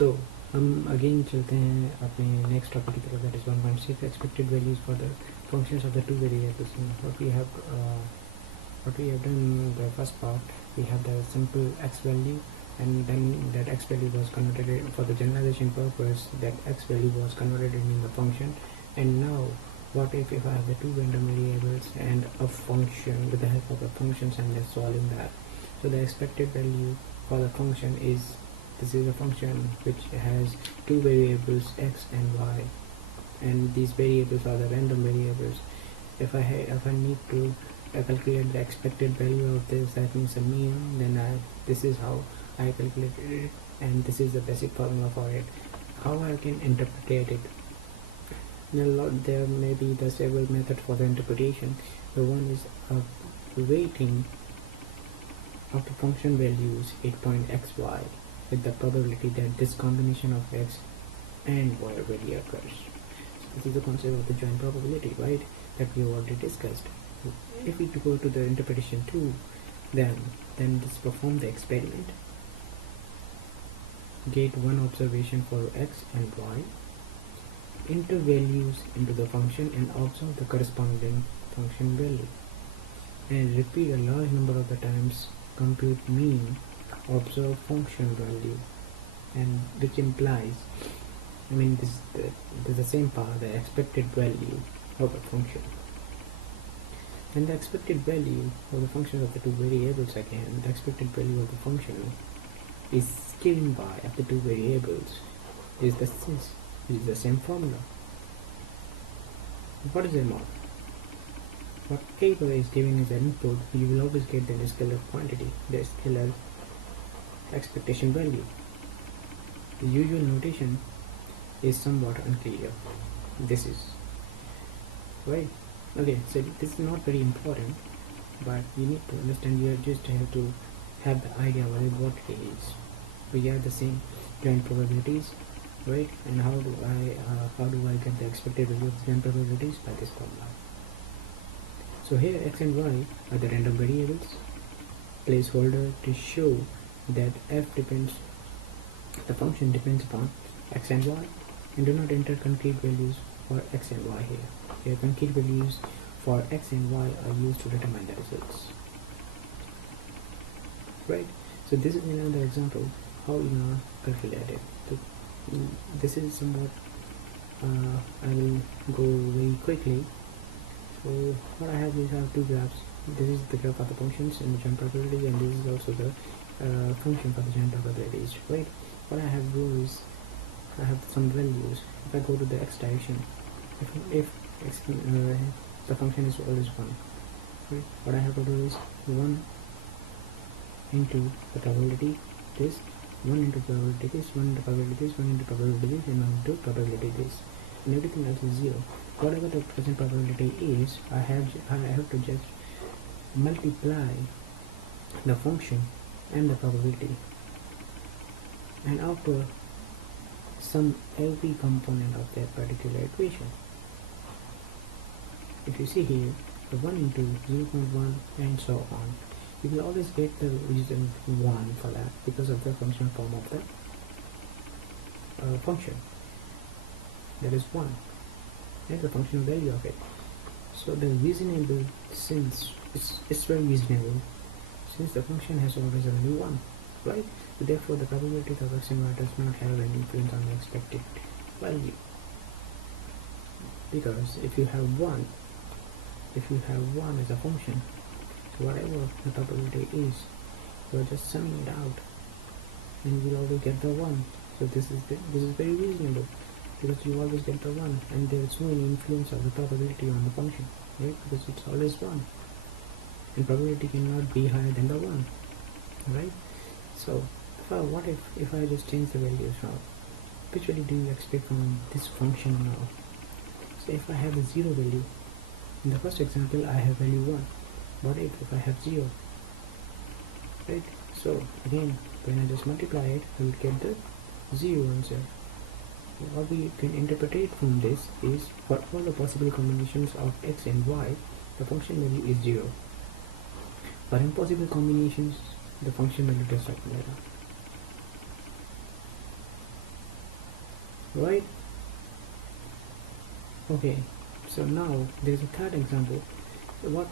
तो हम अगेन चलते हैं अपने नेक्स्ट टॉपिक की तरफ, that is 1.6 expected values for the functions of the two variables. What we have done in the first part, we have the simple x value, and then that x value was converted for the generalization purpose, that x value was converted in the function. And now what if I have the two random variables and a function with the help of the functions, and then solving that. So the expected value for the function is, this is a function which has two variables x and y, and these variables are the random variables. If I need to calculate the expected value of this, that means a mean, then this is how I calculated it, and this is the basic formula for it. How I can interpret it? There may be the several methods for the interpretation. The one is weighting of the function values 8.xy with the probability that this combination of x and y really occurs. So this is the concept of the joint probability, right, that we already discussed. If we go to the interpretation 2, then just perform the experiment. Get one observation for x and y, enter values into the function and observe the corresponding function value, and repeat a large number of the times, compute mean, observe function value, and which implies, this is the same part, the expected value of a function. And the expected value of the function of the two variables, again, the expected value of the function is given by of the two variables is the same formula. What is the mod? Whatever is given as an input, you will always get the scalar quantity, the scalar expectation value. The usual notation is somewhat unclear. This is right. Okay, so this is not very important, but you need to understand. You just have to have the idea of what it is. We have the same joint probabilities, right? And how do I get the expected value of joint probabilities? By this formula. So here x and y are the random variables, placeholder to show that the function depends upon x and y, and do not enter concrete values for x and y here. Here concrete values for x and y are used to determine the results. Right? So this is another example how calculate it. So, this is somewhat I will go very quickly. So what I have is two graphs. This is the graph of the functions and the joint probability, and this is also the function for the joint probabilities, right? What I have do is I have some values. If I go to the x direction, if x, the function is always 1, right? What I have to do is 1 into the probability this, 1 into probability this, 1 into probability this, 1 into probability this, and 1 into probability this, and everything else is 0. Whatever the present probability is, I have to just multiply the function and the probability, and after sum every component of that particular equation. If you see here, the 1 into 0.1 and so on, you will always get the reason 1 for that, because of the functional form of the function, that is 1, and the functional value of it. So the reasonable, since it's very reasonable, since the function has always a value 1, right? So therefore the probability of x and y does not have any influence on the expected value, because if you have 1 as a function, so whatever the probability is, you are just summing it out, and you will always get the 1. So this is very reasonable, because you always get the 1, and there is no any influence of the probability on the function, right? Because it's always 1, and probability cannot be higher than the 1, right? So what if I just change the values now? Which value do you expect from this function now? So if I have a 0 value, in the first example I have value 1. What if I have 0? Right? So again, when I just multiply it, I will get the 0 answer. What we can interpret from this is, for all the possible combinations of x and y, the function value is 0. For impossible combinations, the function value does not matter. right? Okay, so now there's a third example. What